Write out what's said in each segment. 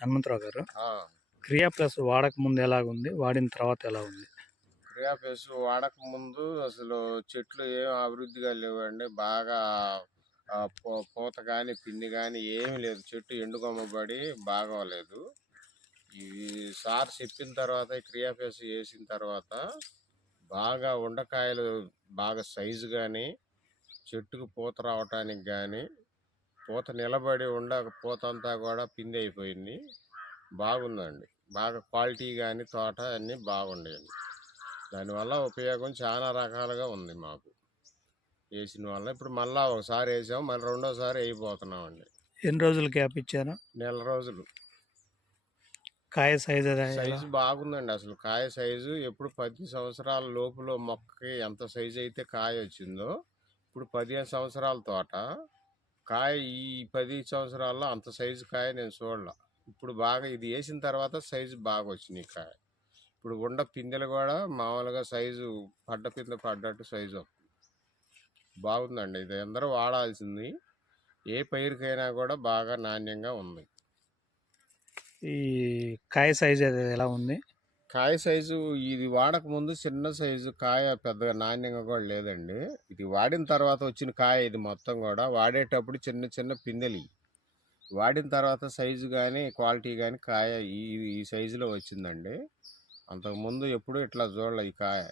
హనుమంతరావు గారు, ఆ, క్రియా ప్లస్ వాడక ముందు ఎలాగుంది? వాడిన తర్వాత ఎలా ఉంది? క్రియాపేస్ వాడక ముందు అసలు చెట్లు ఏం అభివృద్ధిగా లేవండి. బాగా పూత కానీ పిండి కానీ ఏమీ లేదు. చెట్టు ఎండుకొమ్మబడి బాగోలేదు. ఈ సార్ చెప్పిన తర్వాత ఈ క్రియాపేస్ వేసిన తర్వాత బాగా ఉండకాయలు బాగా సైజు కానీ చెట్టుకు పూత రావటానికి కానీ పూత నిలబడి పూత అంతా కూడా పిండి అయిపోయింది. బాగుందండి. బాగా క్వాలిటీ కానీ తోట అన్నీ బాగుండేవి. దానివల్ల ఉపయోగం చాలా రకాలుగా ఉంది మాకు వేసిన వల్ల. ఇప్పుడు మళ్ళా ఒకసారి వేసాం, మళ్ళీ రెండోసారి వేయబోతున్నామండి. ఎన్ని రోజులు గ్యాప్ ఇచ్చారు? నెల రోజులు. కాయ సైజ్ సైజు బాగుందండి. అసలు కాయ సైజు ఎప్పుడు 10 సంవత్సరాల లోపులో మొక్కకి ఎంత సైజు అయితే కాయ వచ్చిందో ఇప్పుడు 15 సంవత్సరాల తోట కాయ ఈ 10 సంవత్సరాల్లో అంత సైజు కాయ నేను చూడాల. ఇప్పుడు బాగా ఇది వేసిన తర్వాత సైజు బాగా వచ్చినాయి కాయ. ఇప్పుడు ఉండ పిందెలు కూడా మామూలుగా సైజు పిందె పడ్డట్టు సైజు బాగుందండి. ఇది అందరూ వాడాల్సింది. ఏ పైరుకైనా కూడా బాగా నాణ్యంగా ఉంది. ఈ కాయ సైజ్ ఎలా ఉంది? కాయ సైజు ఇది వాడక ముందు చిన్న సైజు కాయ పెద్దగా నాణ్యంగా కూడా లేదండి. ఇది వాడిన తర్వాత వచ్చిన కాయ ఇది మొత్తం కూడా. వాడేటప్పుడు చిన్న చిన్న పిందెలు, వాడిన తర్వాత సైజు కానీ క్వాలిటీ కానీ కాయ ఈ సైజులో వచ్చిందండి. అంతకుముందు ఎప్పుడు ఇట్లా చూడలే. ఈ కాయ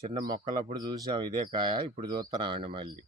చిన్న మొక్కలప్పుడు చూసాం ఇదే కాయ, ఇప్పుడు చూస్తున్నామండి మళ్ళీ.